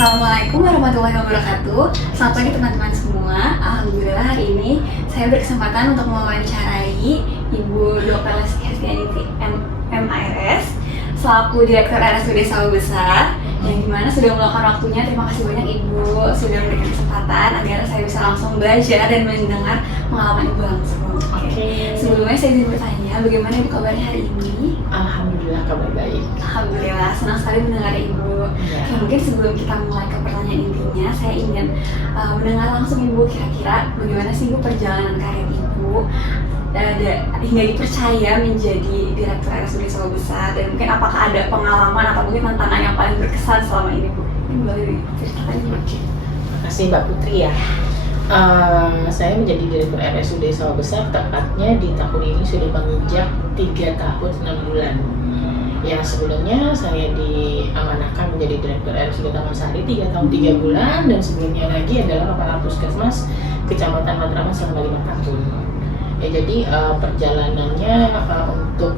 Assalamualaikum warahmatullahi wabarakatuh. Selamat pagi teman-teman semua. Alhamdulillah hari ini saya berkesempatan untuk mewawancarai Ibu Dr. Lesti Hestianiti MIRS selaku Direktur RSUD Sawah Besar, yang dimana sudah meluangkan waktunya. Terima kasih banyak Ibu sudah memberikan kesempatan agar saya bisa langsung belajar dan mendengar pengalaman Ibu langsung. Oke. Sebelumnya saya ingin bertanya, bagaimana Ibu kabarnya hari ini? Alhamdulillah kabar baik. Alhamdulillah, senang sekali mendengar Ibu. Ya. Mungkin sebelum kita mulai ke pertanyaan intinya, saya ingin mendengar langsung Ibu, kira-kira bagaimana sih Ibu perjalanan karir Ibu hingga dipercaya menjadi Direktur RSUD Sawah Besar, dan mungkin apakah ada pengalaman atau mungkin tantangan yang paling berkesan selama ini Bu? Ini boleh diceritakan Ibu? Terima kasih Mbak Putri ya. Saya menjadi Direktur RSUD Sawah Besar tepatnya di tahun ini sudah menginjak 3 tahun 6 bulan. Ya, sebelumnya saya diamanahkan menjadi Direktur RSUD Taman Sari 3 tahun 3 bulan, dan sebelumnya lagi adalah Kepala Puskesmas Kecamatan Matraman selama 5 tahun. Ya, jadi perjalanannya untuk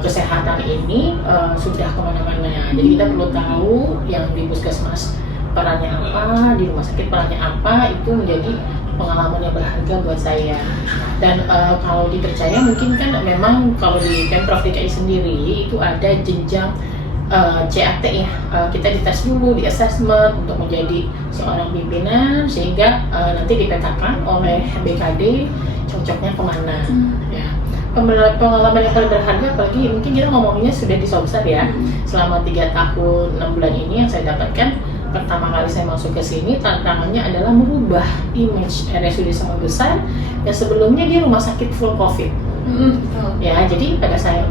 kesehatan ini sudah kemana-mana. Jadi kita perlu tahu yang di puskesmas perannya apa, di rumah sakit perannya apa, itu menjadi pengalaman yang berharga buat saya. Dan kalau dipercaya mungkin kan memang kalau di Pemprov DKI sendiri itu ada jenjang CAT ya, kita dites dulu, di assessment untuk menjadi seorang pimpinan, sehingga nanti dipetakan oleh BKD cocoknya kemana. Ya. Pengalaman yang paling berharga, apalagi mungkin kita ngomongnya sudah di Sawah Besar ya, selama 3 tahun 6 bulan ini yang saya dapatkan. Pertama kali saya masuk ke sini, tantangannya adalah merubah image RSUD Sawah Besar yang sebelumnya dia rumah sakit full COVID. Ya, jadi pada saat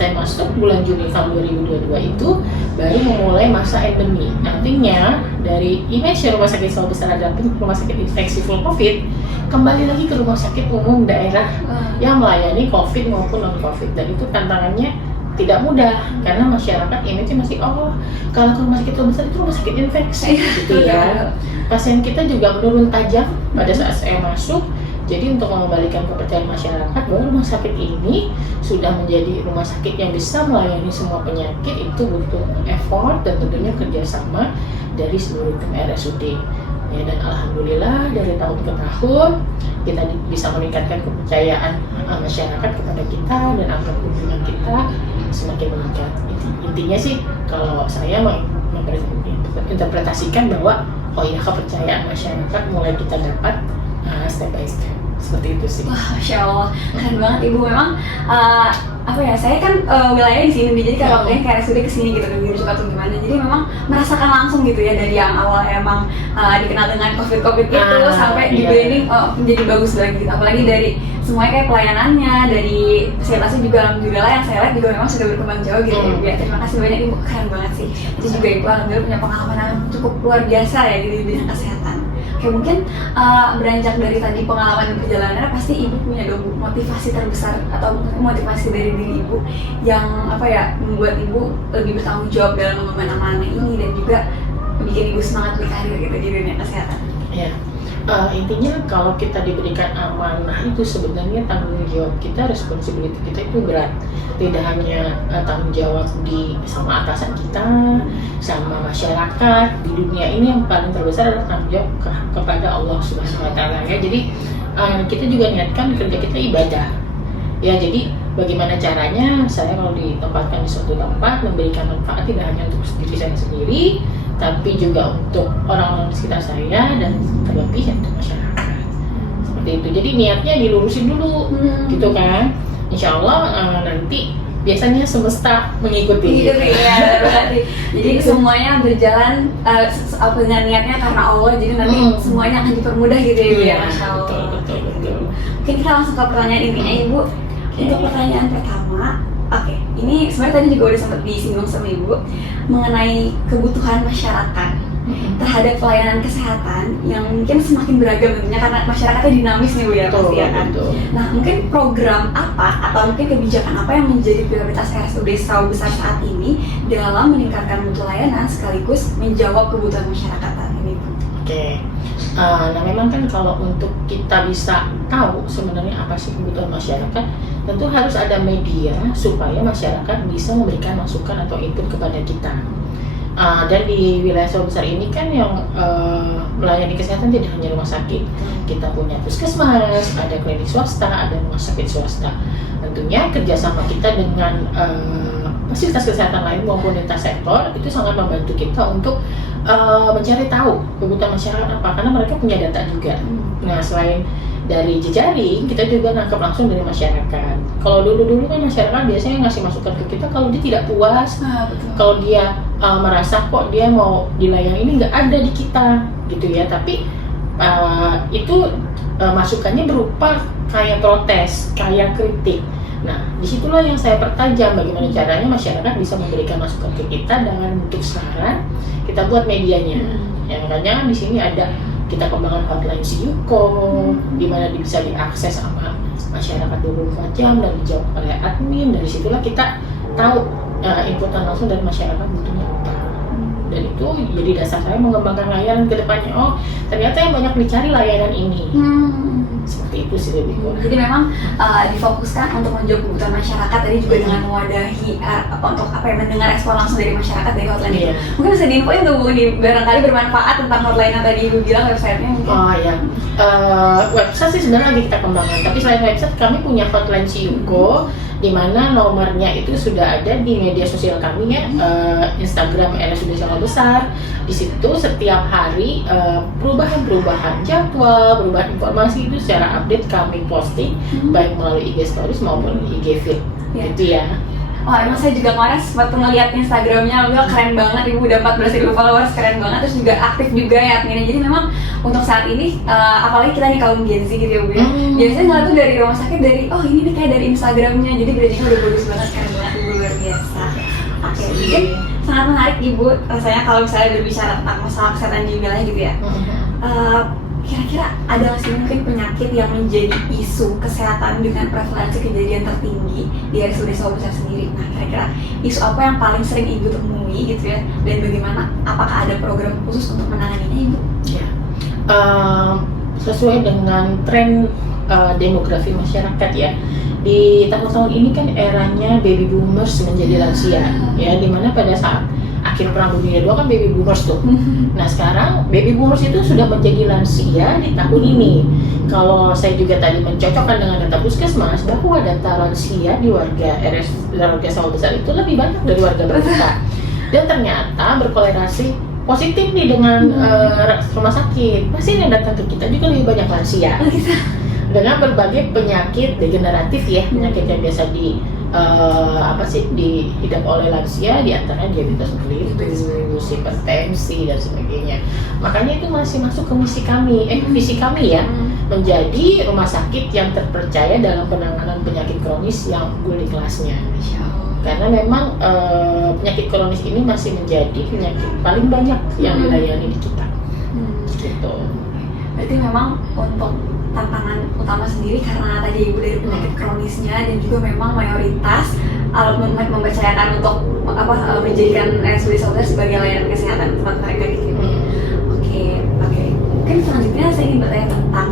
saya masuk bulan Juni tahun 2022 itu baru memulai masa endemi. Artinya dari image rumah sakit Sawah Besar adalah rumah sakit infeksi full COVID, kembali lagi ke rumah sakit umum daerah yang melayani COVID maupun non COVID, dan itu tantangannya tidak mudah karena masyarakat image masih kalau ke rumah sakit besar itu rumah sakit infeksi gitu ya. Pasien kita juga menurun tajam pada saat saya masuk. Jadi untuk mengembalikan kepercayaan masyarakat bahwa rumah sakit ini sudah menjadi rumah sakit yang bisa melayani semua penyakit, itu butuh effort dan tentunya kerjasama dari seluruh tim RSUD. Ya, dan alhamdulillah dari tahun ke tahun kita bisa meningkatkan kepercayaan masyarakat kepada kita, dan angka kunjungan kita semakin meningkat. Intinya sih kalau saya menginterpretasikan bahwa kepercayaan masyarakat mulai kita dapat step by step, seperti itu sih. Wah, Masya Allah, keren banget Ibu. Memang saya kan wilayahnya di sini, jadi kalau kalian kayak RSUD kesini gitu kan, suka tuh gimana, jadi memang merasakan langsung gitu ya, dari yang awal emang dikenal dengan COVID gitu sampai di branding menjadi bagus lagi gitu. Apalagi dari semuanya kayak pelayanannya, dari fasilitasnya juga alhamdulillah yang saya lihat juga memang sudah berkembang jauh gitu ya. Terima kasih banyak Ibu, keren banget sih. Itu juga Ibu alhamdulillah punya pengalaman yang cukup luar biasa ya di bidang kesehatan. Oke, mungkin beranjak dari tadi pengalaman dan perjalanannya, pasti Ibu punya dong motivasi terbesar atau motivasi dari diri Ibu yang membuat Ibu lebih bertanggung jawab dalam mengemban amanah ini, dan juga bikin Ibu semangat berkarir gitu di dunia kesehatan. Ya, intinya kalau kita diberikan amanah itu sebenarnya tanggung jawab kita, responsibility kita itu berat. Tidak hanya tanggung jawab sama atasan kita, sama masyarakat. Di dunia ini yang paling terbesar adalah tanggung jawab kepada Allah Subhanahu Wa Taala ya. Jadi kita juga niatkan kerja kita ibadah. Ya, jadi bagaimana caranya saya kalau ditempatkan di suatu tempat memberikan manfaat tidak hanya untuk diri saya sendiri, tapi juga untuk orang-orang di sekitar saya, dan terlebih untuk masyarakat. Seperti itu. Jadi niatnya dilurusin dulu, gitu kan. Insya Allah nanti biasanya semesta mengikuti. Ya, berarti. Jadi semuanya berjalan dengan niatnya karena Allah. Jadi nanti semuanya akan dipermudah gitu ya Ibu ya. Masya Allah. Betul. Mungkin kita langsung ke pertanyaan intinya Ibu. Untuk pertanyaan pertama, ini sebenarnya tadi juga udah sempat disinggung sama Ibu mengenai kebutuhan masyarakat terhadap pelayanan kesehatan yang mungkin semakin beragam tentunya karena masyarakatnya dinamis nih Bu ya, pasti ya kan. Nah, mungkin program apa atau mungkin kebijakan apa yang menjadi prioritas RSUD Sawah Besar saat ini dalam meningkatkan mutu layanan sekaligus menjawab kebutuhan masyarakat saat ini Bu? Nah memang kan kalau untuk kita bisa tahu sebenarnya apa sih kebutuhan masyarakat, tentu harus ada media supaya masyarakat bisa memberikan masukan atau input kepada kita. Dan di wilayah Sawah Besar ini kan yang melayani kesehatan tidak hanya rumah sakit, kita punya puskesmas, ada klinik swasta, ada rumah sakit swasta. Tentunya kerjasama kita dengan fasilitas kesehatan lain maupun lintas sektor itu sangat membantu kita untuk mencari tahu kebutuhan masyarakat apa, karena mereka punya data juga. Nah, selain dari jejaring, kita juga nangkep langsung dari masyarakat. Kalau dulu kan masyarakat biasanya ngasih masukan ke kita kalau dia tidak puas, kalau dia merasa kok dia mau dilayani ini nggak ada di kita gitu ya. Tapi itu masukannya berupa kayak protes, kayak kritik. Nah, disitulah yang saya pertajam bagaimana caranya masyarakat bisa memberikan masukan ke kita dengan bentuk saran, kita buat medianya. Ya, makanya di sini ada kita kembangkan hotline Siyuko, di mana bisa diakses sama masyarakat 24 jam dan dijawab oleh admin. Dari situlah kita tahu inputan langsung dari masyarakat butuhnya apa. Dan itu jadi dasar saya mengembangkan layanan ke depannya. Oh, ternyata yang banyak dicari layanan ini. Seperti itu sih lebih kurang. Jadi memang difokuskan untuk menjawab kebutuhan masyarakat tadi juga dengan mewadahi untuk mendengar respon langsung dari masyarakat dari hotline itu. Mungkin bisa diinfoin tuh Bu, barangkali bermanfaat tentang hotline yang tadi Ibu bilang, websitenya mungkin. Oh ya, website sih sebenarnya lagi kita kembangkan. Tapi selain website kami punya hotline Siyuko, di mana nomornya itu sudah ada di media sosial kami ya, Instagram RSUD Sawah Besar. Di situ setiap hari perubahan jadwal, perubahan informasi itu secara update kami posting baik melalui IG Stories maupun IG Feed. Gitu ya. Wah, emang saya juga kemarin sempat ngeliat Instagramnya, udah keren banget, Ibu udah 14.000 followers, keren banget, terus juga aktif juga ya adminnya. Jadi memang untuk saat ini, apalagi kita nih kaum Gen Z gitu ya Bu ya, biasanya ngeliat tuh dari rumah sakit, dari oh ini nih kayak dari Instagramnya, jadi brandingnya udah bagus banget, keren banget Ibu, luar biasa. Oke, mungkin sangat menarik Ibu, rasanya kalau misalnya berbicara tentang masalah kesehatan di wilayah gitu ya. Kira-kira ada nggak sih mungkin penyakit yang menjadi isu kesehatan dengan prevalensi kejadian tertinggi di RSUD Sawah Besar sendiri? Nah, kira-kira isu apa yang paling sering Ibu temui gitu ya? Dan bagaimana, apakah ada program khusus untuk menanganinya Ibu? Ya, sesuai dengan tren demografi masyarakat ya. Di tahun-tahun ini kan eranya baby boomers menjadi lansia ya, dimana pada saat akhir perang dunia II kan baby boomers tuh. Nah, sekarang baby boomers itu sudah menjadi lansia di tahun ini. Kalau saya juga tadi mencocokkan dengan data puskesmas bahwa data lansia di warga Sawah Besar itu lebih banyak dari warga berkota. Dan ternyata berkorelasi positif nih dengan rumah sakit. Pasien yang datang ke kita juga lebih banyak lansia. Dengan berbagai penyakit degeneratif ya, penyakit yang biasa dihidap oleh lansia, diantaranya diabetes mellitus, hipertensi dan sebagainya. Makanya itu masih masuk ke visi kami ya, menjadi rumah sakit yang terpercaya dalam penanganan penyakit kronis yang unggul di kelasnya. Karena memang penyakit kronis ini masih menjadi penyakit paling banyak yang dilayani di kita. Gitu. Berarti memang untuk tantangan utama sendiri karena tadi Ibu dari penyakit kronisnya, dan juga memang mayoritas mempercayakan untuk menjadikan RSUD Sawah Besar sebagai layanan kesehatan tempat mereka gitu. Oke. Mungkin selanjutnya saya ingin bertanya tentang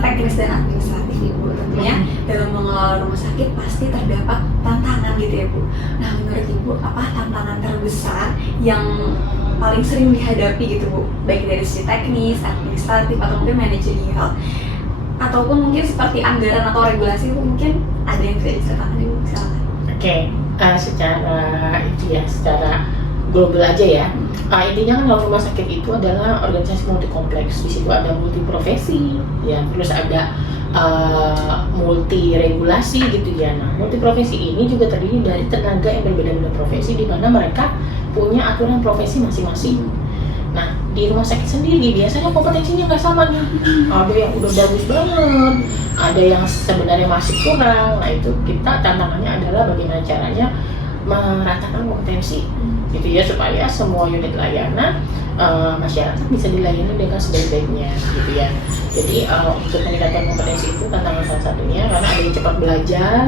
teknis dan administratif Ibu. Tentunya dalam mengelola rumah sakit pasti terdapat tantangan gitu ya Bu. Nah, menurut Ibu apa tantangan terbesar yang paling sering dihadapi gitu Bu, baik dari sisi teknis, administratif, atau mungkin manajerial, ataupun mungkin seperti anggaran atau regulasi itu mungkin ada yang bisa diceritakan Ibu? Silakan. Oke, secara global aja ya. Intinya kan kalau rumah sakit itu adalah organisasi multi kompleks. Di situ ada multi profesi, ya, terus ada multi regulasi gitu ya. Nah, multi profesi ini juga terdiri dari tenaga yang berbeda-beda profesi, di mana mereka punya aturan profesi masing-masing. Nah, di rumah sakit sendiri biasanya kompetensinya nggak sama nih. Ada yang udah bagus banget, ada yang sebenarnya masih kurang. Nah, itu kita tantangannya adalah bagaimana caranya meratakan kompetensi gitu ya, supaya semua unit layanan masyarakat bisa dilayani dengan sebaik-baiknya gitu ya. Jadi untuk meningkatkan kompetensi itu tantangan salah satunya, karena ada yang cepat belajar,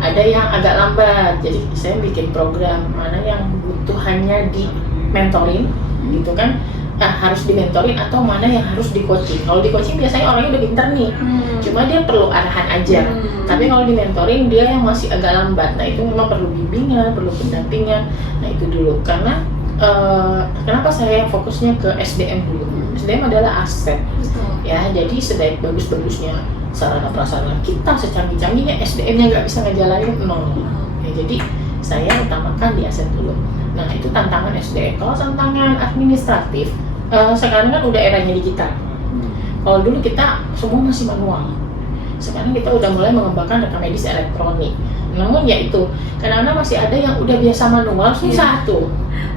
ada yang agak lambat. Jadi saya bikin program mana yang butuh hanya di mentoring gitu kan, harus dimentorin, atau mana yang harus di coaching. Kalau di coaching biasanya orangnya udah pinter nih, cuma dia perlu arahan aja. Tapi kalau di mentoring dia yang masih agak lambat, nah itu memang perlu bimbingan, perlu pendampingan. Nah itu dulu, karena Kenapa saya fokusnya ke SDM dulu? SDM adalah aset. Betul. Ya, jadi sebaik bagus-bagusnya sarana prasarana kita, secanggih-canggihnya SDM-nya nggak bisa ngejalanin, nol. Ya, jadi saya utamakan di aset dulu. Nah, itu tantangan SDM. Kalau tantangan administratif, sekarang kan udah eranya digital. Kalau dulu kita semua masih manual. Sekarang kita udah mulai mengembangkan rekam medis elektronik. Namun ya itu, kadang-kadang masih ada yang udah biasa manual, susah tuh.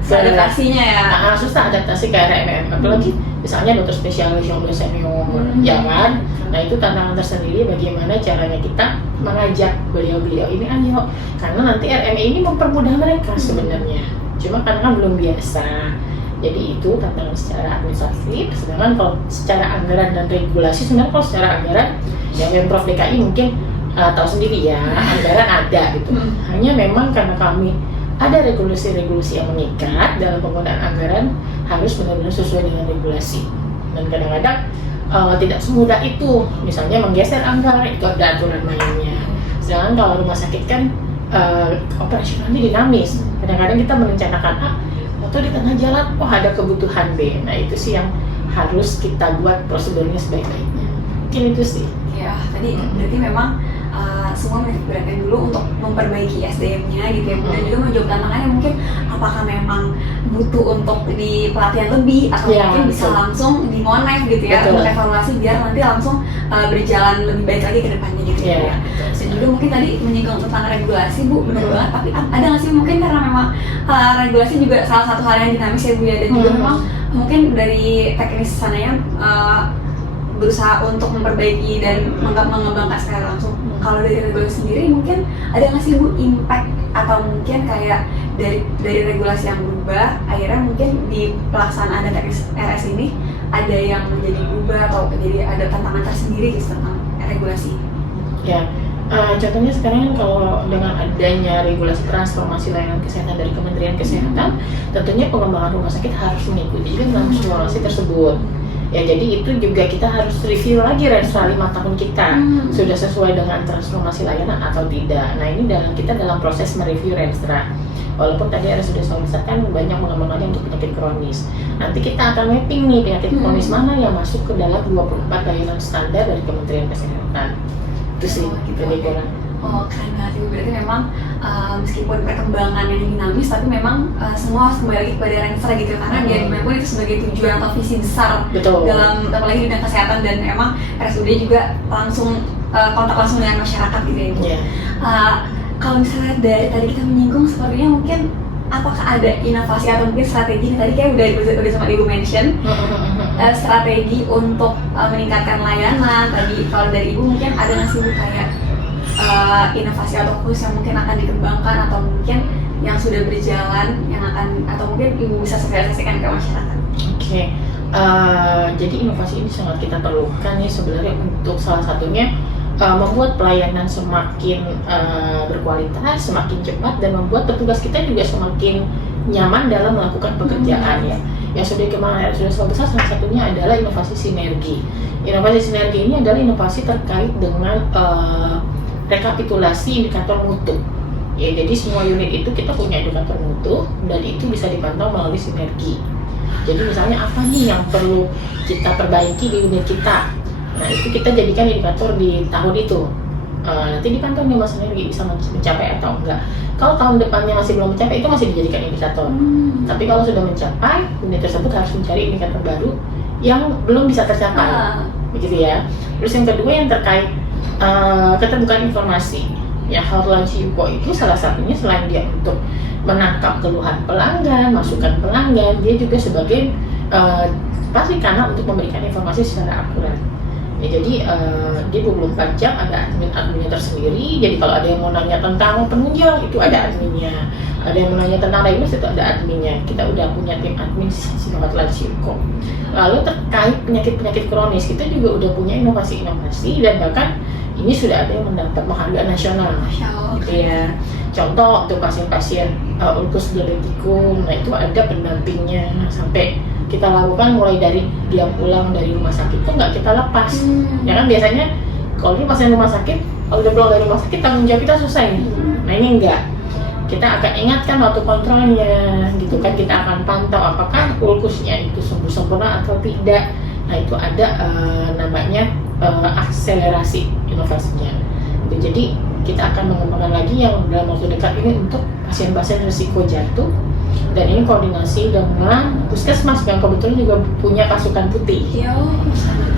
Adaptasinya ya. Susah adaptasi ke RMM. Apalagi misalnya dokter spesialis yang udah senior, ya kan? Nah, itu tantangan tersendiri bagaimana caranya kita mengajak beliau-beliau ini ayo. Karena nanti RME ini mempermudah mereka sebenarnya. Cuma karena kan belum biasa. Jadi itu tantangan secara administratif. Sedangkan kalau secara anggaran dan regulasi, sebenarnya kalau secara anggaran ya Pemprov DKI mungkin tahu sendiri ya, anggaran ada gitu. Hanya memang karena kami ada regulasi-regulasi yang mengikat dalam penggunaan anggaran, harus benar-benar sesuai dengan regulasi. Dan kadang-kadang tidak semudah itu, misalnya menggeser anggaran, itu ada aturan mainnya. Sedangkan kalau rumah sakit kan operasionalnya dinamis. Kadang-kadang kita merencanakan A, atau di tengah jalan, ada kebutuhan B. Nah, itu sih yang harus kita buat prosedurnya sebaik-baiknya. Mungkin itu sih. Ya, tadi berarti memang semua menitikberatkan dulu untuk memperbaiki SDM-nya gitu ya, dan juga menjawab tantangannya mungkin apakah memang butuh untuk di pelatihan lebih atau mungkin bisa langsung di monef gitu ya, untuk evaluasi biar nanti langsung berjalan lebih baik lagi ke depannya gitu ya. Dan juga mungkin tadi menyinggung tentang regulasi Bu, benar banget, tapi ada nggak sih mungkin karena memang regulasi juga salah satu hal yang dinamis ya Bu ya, dan juga memang mungkin dari teknis sananya berusaha untuk memperbaiki dan mengembangkan secara langsung. Kalau dari regulasi sendiri mungkin ada nggak sih Bu impact atau mungkin kayak dari regulasi yang berubah akhirnya mungkin di pelaksanaan dan teknis RS ini ada yang menjadi berubah atau jadi ada tantangan tersendiri tentang regulasi? Ya, contohnya sekarang kalau dengan adanya regulasi transformasi layanan kesehatan dari Kementerian Kesehatan, tentunya pengembangan rumah sakit harus mengikuti juga transformasi tersebut. Ya, jadi itu juga kita harus review lagi Renstra 5 tahun kita sudah sesuai dengan transformasi layanan atau tidak. Nah, ini kita dalam proses mereview Renstra. Walaupun tadi RSUD Sawah Besar kan banyak mengembangkannya untuk penyakit kronis. Nanti kita akan mapping nih penyakit kronis mana yang masuk ke dalam 24 layanan standar dari Kementerian Kesehatan. Itu sih, gitu nih. Keren banget Ibu, berarti memang meskipun perkembangan yang dinamis tapi memang semua harus kembali kepada Renstra gitu, karena biar gimana itu sebagai tujuan atau visi besar dalam apalagi bidang kesehatan, dan emang RSUD juga langsung kontak langsung dengan masyarakat gitu ya Ibu. Kalau misalnya dari tadi kita menyinggung, sepertinya mungkin apakah ada inovasi atau mungkin strategi, tadi kayak udah sama Ibu mention strategi untuk meningkatkan layanan. Tadi kalau dari Ibu mungkin ada nggak sih Bu kayak inovasi atau khusus yang mungkin akan dikembangkan atau mungkin yang sudah berjalan yang akan atau mungkin Ibu bisa sosialisasikan ke masyarakat? Oke. Jadi inovasi ini sangat kita perlukan nih sebenarnya untuk salah satunya membuat pelayanan semakin berkualitas, semakin cepat, dan membuat petugas kita juga semakin nyaman dalam melakukan pekerjaan ya. Yang sudah kemarin sudah besar salah satunya adalah inovasi sinergi. Inovasi sinergi ini adalah inovasi terkait dengan rekapitulasi indikator mutu. Ya, jadi semua unit itu kita punya indikator mutu dan itu bisa dipantau melalui sinergi. Jadi misalnya apa nih yang perlu kita perbaiki di unit kita. Nah, itu kita jadikan indikator di tahun itu. Nanti dipantau nih Mas Sinergi bisa mencapai atau enggak. Kalau tahun depannya masih belum mencapai, itu masih dijadikan indikator. Tapi kalau sudah mencapai, unit tersebut harus mencari indikator baru yang belum bisa tercapai. Begitu ya. Terus yang kedua yang terkait keterbukaan informasi. Ya, Hotline Siuko itu salah satunya selain dia untuk menangkap keluhan pelanggan, masukan pelanggan, dia juga sebagai pasti karena untuk memberikan informasi secara akurat. Ya, jadi di 24 jam ada adminnya tersendiri. Jadi kalau ada yang mau nanya tentang penunjang, itu ada adminnya. Ada yang mau nanya tentang diagnosis, itu ada adminnya. Kita udah punya tim admin si Hotline Siuko. Lalu terkait penyakit-penyakit kronis, kita juga udah punya inovasi-inovasi, dan bahkan ini sudah ada yang mendapat penghargaan nasional, gitu ya. Contoh untuk pasien-pasien ulkus diabetikum, nah itu ada pendampingnya sampai kita lakukan mulai dari dia pulang dari rumah sakit itu nggak kita lepas. Ya kan biasanya kalau dia pasien rumah sakit, kalau dia pulang dari rumah sakit tanggung jawab kita selesai. Nah ini enggak. kita akan ingatkan waktu kontrolnya gitu kan, kita akan pantau apakah ulkusnya itu sempurna atau tidak. Nah itu ada namanya akselerasi inovasinya. Jadi kita akan mengembangkan lagi yang dalam waktu dekat ini untuk pasien-pasien risiko jantung, dan ini koordinasi dengan puskesmas yang kebetulan juga punya pasukan putih.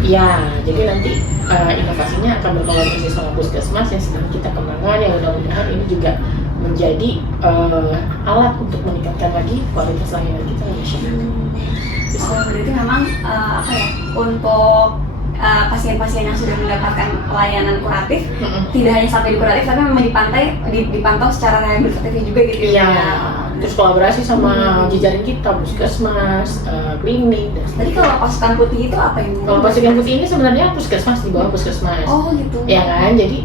Ya, jadi nanti inovasinya akan berkolaborasi sama puskesmas yang sedang kita kembangkan, yang mudah-mudahan ini juga menjadi alat untuk meningkatkan lagi kualitas layanan kita di masyarakat. Berarti memang untuk pasien-pasien yang sudah mendapatkan pelayanan kuratif tidak hanya sampai di kuratif, tapi memang dipantau secara rehabilitatif juga gitu ya. Terus kolaborasi sama jejaring kita, puskesmas, klinik. Tadi kalau pasukan putih itu apa yang? Kalau pasukan putih ini sebenarnya puskesmas, di bawah puskesmas. Oh gitu. Ya kan, jadi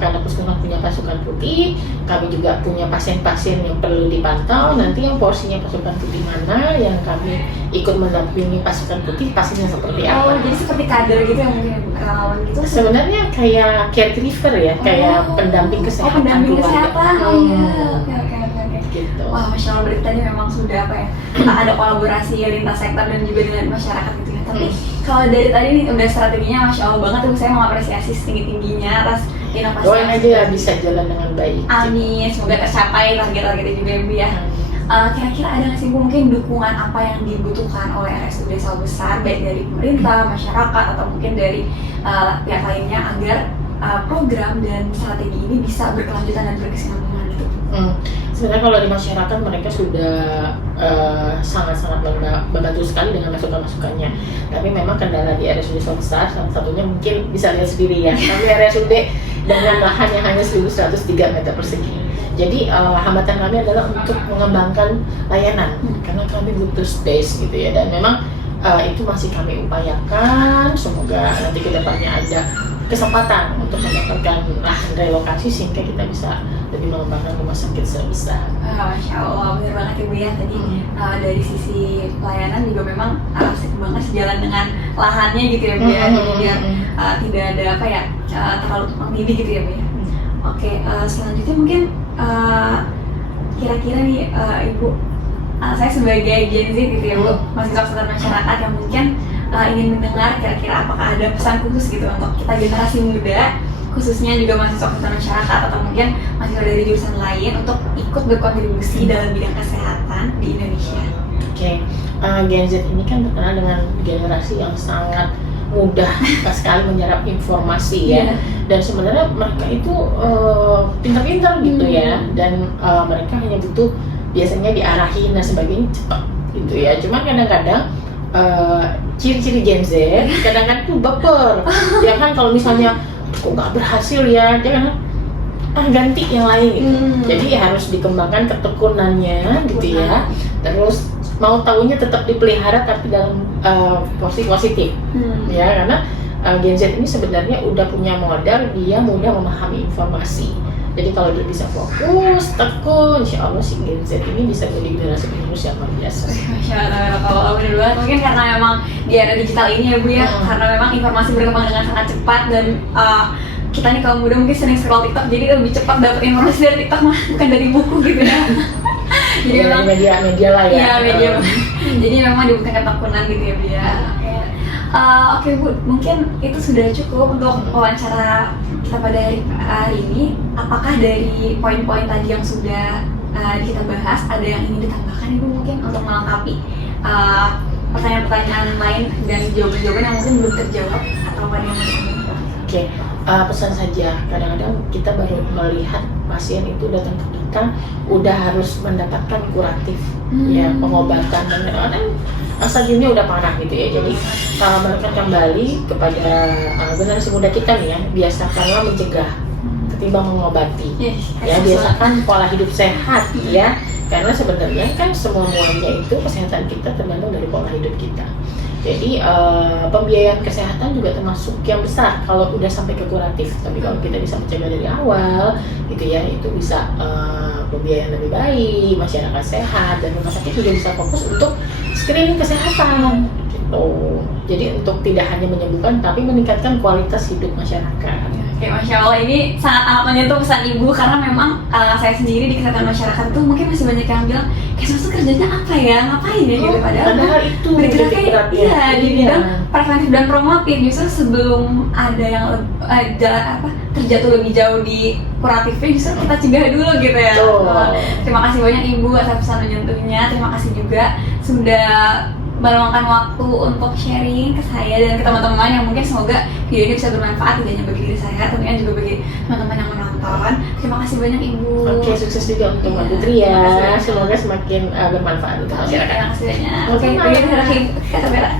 karena puskesmas punya pasukan putih, kami juga punya pasien-pasien yang perlu dipantau. Nanti yang porsinya pasukan putih mana, yang kami ikut mendampingi pasukan putih, pastinya seperti apa. Jadi seperti kader gitu yang mungkin relawan gitu. Sebenarnya kayak caregiver ya, kayak pendamping kesehatan. Pendamping kesehatan. Oke. Gitu. Wah, Masya Allah, berarti tadi memang sudah ada kolaborasi lintas sektor dan juga dengan masyarakat gitu ya. Tapi kalau dari tadi nih udah strateginya Masya Allah banget tuh, saya mengapresiasi setinggi-tingginya atas inovasi. Doain aja ya bisa jalan dengan baik. Amin, semoga tercapai target-targetnya juga ya Bu ya. Kira-kira ada nggak sih Bu mungkin dukungan apa yang dibutuhkan oleh RSUD Sawah Besar, baik dari pemerintah, masyarakat, atau mungkin dari pihak lainnya agar program dan strategi ini bisa berkelanjutan dan berkesinambungan gitu? Sebenarnya kalau di masyarakat mereka sudah sangat-sangat membantu sekali dengan masukan-masukannya. Tapi memang kendala di RSUD Sawah Besar salah satunya mungkin bisa lihat sendiri ya. Kami RSUD dengan lahan yang hanya 1.103 meter persegi. Jadi hambatan kami adalah untuk mengembangkan layanan karena kami butuh space gitu ya, dan memang itu masih kami upayakan. Semoga nanti kedepannya ada kesempatan untuk mendapatkan lahan relokasi sehingga kita bisa lebih mengembangkan rumah sakit sebesar. Masya Allah, benar banget Ibu ya tadi. Dari sisi pelayanan juga memang asik banget sejalan dengan lahannya gitu ya Bu ya. Jadi biar tidak ada terlalu tumpang tindih gitu ya Bu ya. Oke, selanjutnya mungkin kira-kira nih Ibu, saya sebagai Gen Z gitu ya Bu, mahasiswa kesehatan masyarakat yang mungkin ingin mendengar kira-kira apakah ada pesan khusus gitu untuk kita generasi muda, khususnya juga mahasiswa kesehatan masyarakat atau mungkin mahasiswa dari jurusan lain untuk ikut berkontribusi dalam bidang kesehatan di Indonesia. Oke, Gen Z ini kan terkenal dengan generasi yang sangat mudah sekali menyerap informasi ya. Dan sebenarnya mereka itu pintar-pintar gitu ya, dan mereka hanya butuh biasanya diarahin dan sebagainya cepat gitu ya. Cuman kadang-kadang ciri-ciri Gen Z kadang-kadang tuh baper ya kan, kalau misalnya kok nggak berhasil ya, dia kan ganti yang lain gitu. Jadi harus dikembangkan ketekunannya gitu ya, terus mau taunya tetap dipelihara tapi dalam porsi positif ya, karena Gen Z ini sebenarnya udah punya modal, dia mudah memahami informasi. Jadi kalau dia bisa fokus, tekun, insya Allah si Gen Z ini bisa jadi generasi penerus yang luar biasa. Masya Allah, kalau bener banget. Mungkin karena memang di era digital ini ya Bu ya, karena memang informasi berkembang dengan sangat cepat, dan kita nih kaum muda mungkin sering scroll TikTok, jadi lebih cepat dapat informasi dari TikTok bukan dari buku gitu ya. Jadi memang media lah ya. Iya, media. Jadi memang dibutuhkan ketekunan gitu ya Bu ya. Oke Bu, mungkin itu sudah cukup untuk wawancara kita pada hari ini. Apakah dari poin-poin tadi yang sudah kita bahas ada yang ingin ditambahkan Ibu mungkin untuk melengkapi pertanyaan-pertanyaan lain dan jawaban-jawaban yang mungkin belum terjawab, atau apa yang Oke, pesan saja. Kadang-kadang kita baru melihat pasien itu datang ke kita udah harus mendapatkan kuratif ya, pengobatan, dan kadang-kadang stadiumnya udah parah gitu ya. Jadi kalau mereka kembali kepada generasi muda kita nih ya, biasakanlah mencegah ketimbang mengobati. Ya, biasakan pola hidup sehat ya, karena sebenarnya kan semuanya itu kesehatan kita tergantung dari pola hidup kita. Jadi pembiayaan kesehatan juga termasuk yang besar kalau udah sampai ke kuratif. Tapi kalau kita bisa mencegah dari awal gitu ya, itu bisa pembiayaan lebih baik, masyarakat sehat, dan rumah sakit juga bisa fokus untuk screening kesehatan. gitu. Jadi untuk tidak hanya menyembuhkan tapi meningkatkan kualitas hidup masyarakat. Oke, Masya Allah, ini sangat amat menyentuh pesan Ibu karena memang saya sendiri di kesehatan masyarakat tuh mungkin masih banyak yang bilang Kesmas tuh kerjanya apa ya, ngapain ya gitu, Padahal itu bergeraknya titik beratnya. iya di bidang preventif dan promotif, justru sebelum ada yang terjatuh lebih jauh di kuratifnya justru kita cegah dulu gitu ya. Terima kasih banyak Ibu atas pesan menyentuhnya, terima kasih juga sudah meluangkan waktu untuk sharing ke saya dan ke teman-teman yang mungkin semoga video ini bisa bermanfaat tidak hanya bagi diri saya, tentunya juga bagi teman-teman yang menonton. Terima kasih banyak Ibu. Oke, sukses juga untuk Mbak Putri ya. Semoga semakin bermanfaat untuk masyarakat. Terima kasih banyak. Oke, begitu Ibu. Kata Bella.